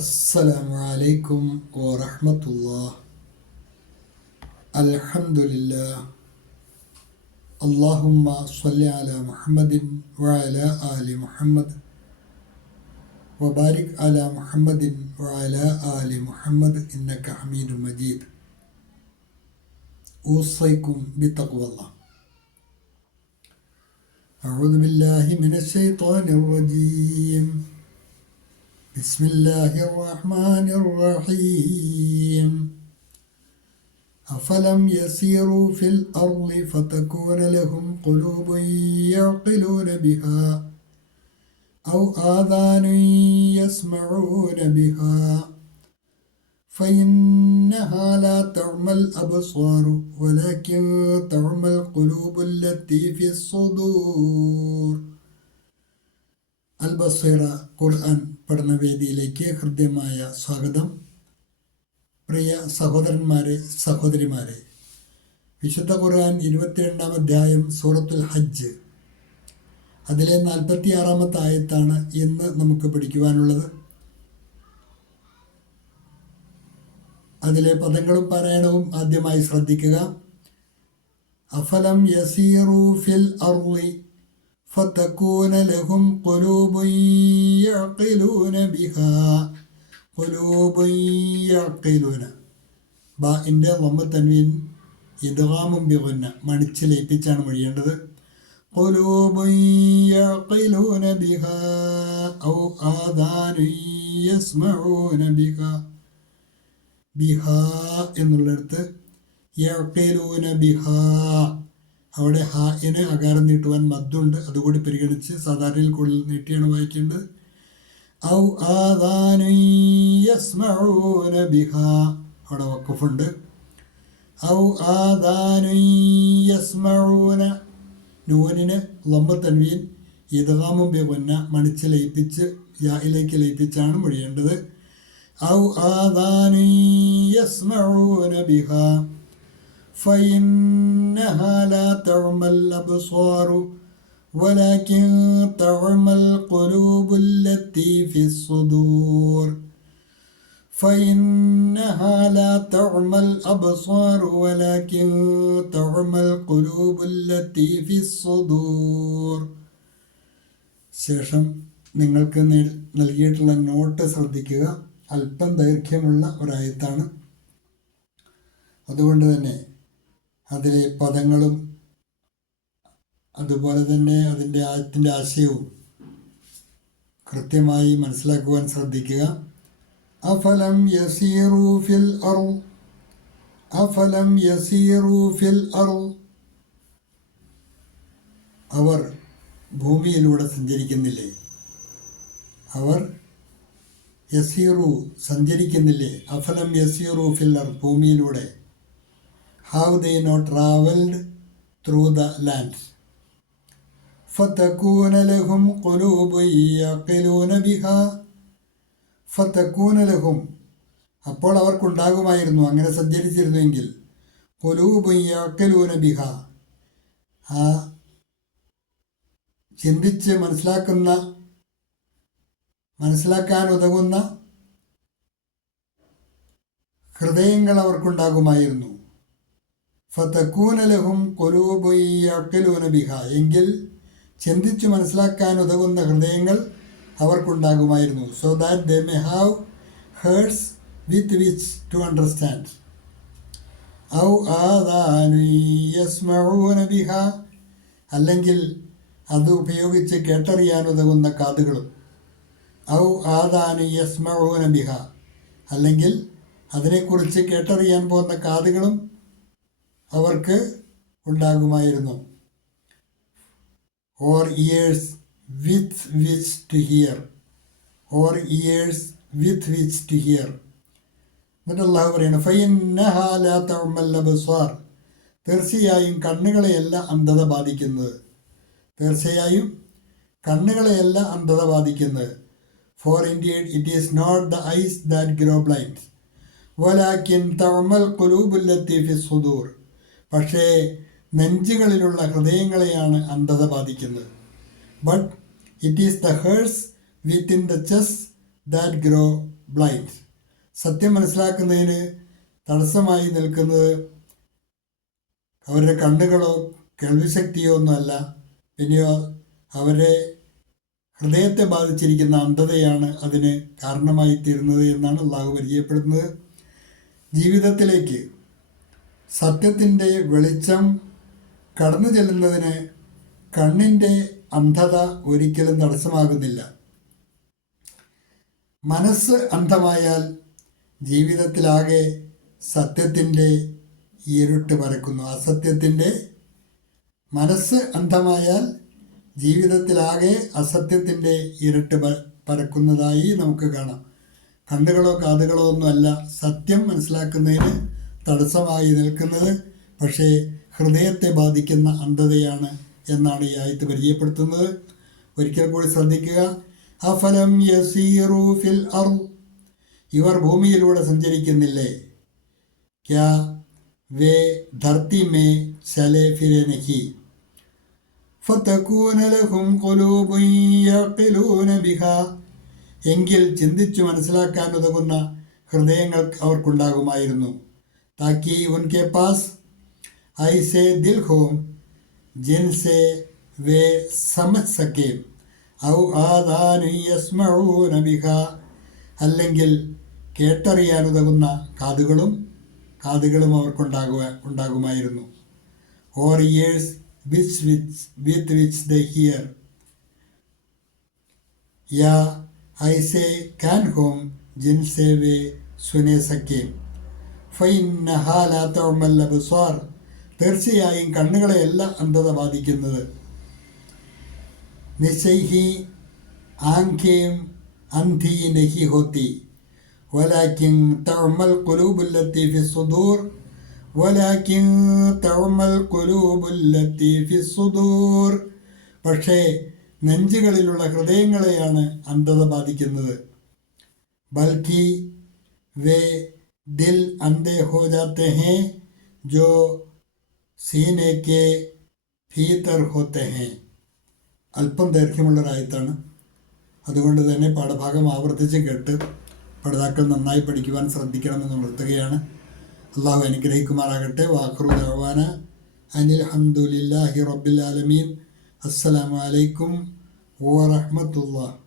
السلام عليكم ورحمة الله. الحمد لله. اللهم صل على محمد وعلى آل محمد وبارك على محمد وعلى آل محمد إنك حميد مجيد. أوصيكم بتقوى الله. أعوذ بالله من الشيطان الرجيم. بسم الله الرحمن الرحيم. أفلم يسيروا في الأرض فتكون لهم قلوب يعقلون بها أو آذان يسمعون بها فإنها لا تعمى الأبصار ولكن تعمى القلوب التي في الصدور. അൽ-ബസീറ ഖുർആൻ പഠനവേദിയിലേക്ക് ഹൃദ്യമായ സ്വാഗതം. പ്രിയ സഹോദരന്മാരെ, സഹോദരിമാരെ, വിശുദ്ധ ഖുർആൻ 22-ാം അധ്യായം സൂറത്തുൽ ഹജ്ജ്, അതിലെ 46-ാമത്തെ ആയത്താണ് ഇന്ന് നമുക്ക് പഠിക്കുവാനുള്ളത്. അതിലെ പദങ്ങളും പാരായണവും ആദ്യമായി ശ്രദ്ധിക്കുക. അഫലം യസീറു ഫിൽ അർളി فتكون لهم قلوب يعقلون بها. قلوب يعقلون ബാഇൻ്റെ വമ്മ തൻവീൻ ഇദ്ഗാമും ബിഗുന്ന മണിച്ച് ലയിപ്പിച്ചാണ് മൊഴിയേണ്ടത്. قلوب يعقلون بها أو آذان يسمعون بها. ബിഹാ എന്നുള്ളിടത്ത് يعقلون بها, അവിടെ ഹായിന് അകാരം നീട്ടുവാൻ മദ്ദുണ്ട്, അതുകൂടി പരിഗണിച്ച് സാധാരണയിൽ കൂടുതൽ നീട്ടിയാണ് വായിക്കേണ്ടത്. ഔ ആദാനു യസ്മഊന ബിഹാ, അവിടെ വഖഫുണ്ട്. ഔ ആദാനു യസ്മഊന, നൂനിന് ലമ്മ തൻവീൻ ഇദ്ഗാമും ബിഗുന്ന മണിച്ച് ലയിപ്പിച്ച് യായിലേക്ക് ലയിപ്പിച്ചാണ് മൊഴിയേണ്ടത്. ഔ ആദാനു യസ്മഊന ബിഹാ فإنها لا تعمى الأبصار ولكن تعمى القلوب التي في الصدور. فإنها لا تعمى الأبصار ولكن تعمى القلوب التي في الصدور. ശേഷം നിങ്ങൾക്ക് നൽകിയിട്ടുള്ള നോട്ട് ശ്രദ്ധിക്കുക. അല്പം ദൈർഘ്യമുള്ള ഒരായത്താണ്, അതുകൊണ്ട് തന്നെ അതിലെ പദങ്ങളും അതുപോലെ തന്നെ അതിൻ്റെ ആയത്തിൻ്റെ ആശയവും കൃത്യമായി മനസ്സിലാക്കുവാൻ ശ്രദ്ധിക്കുക. അഫലം യസീറു ഫിൽ അർള്, അഫലം യസീറു ഫിൽ അർള്, അവർ ഭൂമിയിലൂടെ സഞ്ചരിക്കുന്നില്ലേ? അവർ യസീറു സഞ്ചരിക്കുന്നില്ലേ? അഫലം യസീറു ഫിൽ അർള്, ഭൂമിയിലൂടെ. Have they not travelled through the land? فَتَكُونَ لَهُمْ قُلُوبٌ يَعْقِلُونَ بِهَا. فَتَكُونَ لَهُمْ, അപ്പോൾ അവർക്കുണ്ടാകുമായിരുന്നു, അങ്ങനെ സഞ്ചരിച്ചിരുന്നുവെങ്കിൽ, قُلُوبٌ يَعْقِلُونَ بِهَا, ആ ചിന്തിച്ച് മനസ്സിലാക്കാൻ ഉതകുന്ന ഹൃദയങ്ങൾ അവർക്കുണ്ടാകുമായിരുന്നു. ഫതകൂന ലഹും ഖുലൂബുൻ യഅഖിലൂന ബിഹാ, എങ്കിൽ ചിന്തിച്ചു മനസ്സിലാക്കാൻ ഉതകുന്ന ഹൃദയങ്ങൾ അവർക്കുണ്ടാകുമായിരുന്നു. So that they may have hearts with which to understand. ഔ ആദാനു യസ്മഊന ബിഹാ, അല്ലെങ്കിൽ അത് ഉപയോഗിച്ച് കേട്ടറിയാൻ ഉതകുന്ന കാതുകളും. ഔ ആദാനു യസ്മഊന ബിഹാ, അല്ലെങ്കിൽ അതിനെക്കുറിച്ച് കേട്ടറിയാൻ പോകുന്ന കാതുകളും അവർക്ക് ഉണ്ടാകുമായിരുന്നു. Or ears with which to hear, or ears with which to hear. എന്നിട്ട് അല്ലാഹു പറയുന്നത് ഫഇന്നഹാ ലാ തഅമൽ അബ്സാർ, തീർച്ചയായും കണ്ണുകളെയല്ല അന്ധത ബാധിക്കുന്നത്, തീർച്ചയായും കണ്ണുകളെയല്ല അന്ധത ബാധിക്കുന്നത്. For indeed it is not the eyes that grow blind വലാകിൻ തഅമൽ ഖുലൂബുൽ ലത്തി ഫി സുദൂർ, പക്ഷേ നെഞ്ചുകളിലുള്ള ഹൃദയങ്ങളെയാണ് അന്ധത ബാധിക്കുന്നത്. But it is the hearts within the chest that grow blind. സത്യം മനസ്സിലാക്കുന്നതിന് തടസ്സമായി നിൽക്കുന്നത് അവരുടെ കണ്ണുകളോ കേൾവിശക്തിയോ ഒന്നുമല്ല, പിന്നെയോ അവരുടെ ഹൃദയത്തെ ബാധിച്ചിരിക്കുന്ന അന്ധതയാണ് അതിന് കാരണമായി തീരുന്നത് എന്നാണ് അള്ളാഹു പരിചയപ്പെടുന്നത്. ജീവിതത്തിലേക്ക് സത്യത്തിൻ്റെ വെളിച്ചം കടന്നു ചെല്ലുന്നതിന് കണ്ണിൻ്റെ അന്ധത ഒരിക്കലും തടസ്സമാകുന്നില്ല. മനസ്സ് അന്ധമായാൽ ജീവിതത്തിലാകെ സത്യത്തിൻ്റെ ഇരുട്ട് പരക്കുന്നു. അസത്യത്തിൻ്റെ മനസ്സ് അന്ധമായാൽ ജീവിതത്തിലാകെ അസത്യത്തിൻ്റെ ഇരുട്ട് പരക്കുന്നതായി നമുക്ക് കാണാം. കണ്ണുകളോ കാതുകളോ ഒന്നുമല്ല സത്യം മനസ്സിലാക്കുന്നതിന് തടസ്സമായി നിൽക്കുന്നത്, പക്ഷേ ഹൃദയത്തെ ബാധിക്കുന്ന അന്ധതയാണ് എന്നാണ് ഈ ആയത്ത് പരിചയപ്പെടുത്തുന്നത്. ഒരിക്കൽ കൂടി ശ്രദ്ധിക്കുക. അഫലം യസീറു ഫിൽ അർദ്, ഇവർ ഭൂമിയിലൂടെ സഞ്ചരിക്കുന്നില്ലേ? ക്യാ വേ ധർത്തി മേ ചലേ ഫിരെ നഹി ഫതകൂന ലഹും ഖുലൂബുൻ യഖിലൂന ബിഹാ, എങ്കിൽ ചിന്തിച്ചു മനസ്സിലാക്കാൻ ഉതകുന്ന ഹൃദയങ്ങൾ അവർക്കുണ്ടാകുമായിരുന്നു. താക്കി ഉൻകെ പാസ് ഐസേ ദിൽ ഹോം ജിൻസെ വേ സമജ് സക്കേ ഔ ആദാനു യസ്മഊന ബിഹാ, അല്ലെങ്കിൽ കേട്ടറിയാനുതകുന്ന കാതുകളും അവർക്കുണ്ടാകുമായിരുന്നു. Or ears with which they hear, या ऐसे कान होम जिनसे वे सुने सके. ഫൈന്നഹാ ലാ തഅ്മൽ അബ്സാർ, തീർച്ചയായും കണ്ണുകളെയല്ല അന്ധത ബാധിക്കുന്നത്. നിശ്ചയി ആംഖേം അന്ധി നഹി ഹോത്തി വലാകിൻ തഅ്മൽ ഖുലൂബുല്ലത്തി ഫി സുദൂർ വലാകിൻ തഅ്മൽ ഖുലൂബുല്ലത്തി ഫി സുദൂർ, പക്ഷേ നെഞ്ചുകളിലുള്ള ഹൃദയങ്ങളെയാണ് അന്ധത ബാധിക്കുന്നത്. ബൽക്കി വേ ദിൽ അന്ധേ ഹോ ജാത്തെ ഹേ ജോ സീനെ കെ ഭീതർ ഹോത്തെ ഹേ. അല്പം ദൈർഘ്യമുള്ളൊരായത്താണ്. അതുകൊണ്ട് തന്നെ പാഠഭാഗം ആവർത്തിച്ച് കേട്ട് പഠിതാക്കൾ നന്നായി പഠിക്കുവാൻ ശ്രദ്ധിക്കണമെന്ന് ഉണർത്തുകയാണ്. അള്ളാഹു അനുഗ്രഹിക്കുമാറാകട്ടെ. വാഖിറു ദഅ്വാന അനിൽ ഹംദുലില്ലാഹി റബ്ബിൽ ആലമീൻ. അസ്സലാമു അലൈക്കും വറഹ്മത്തുള്ളാഹി.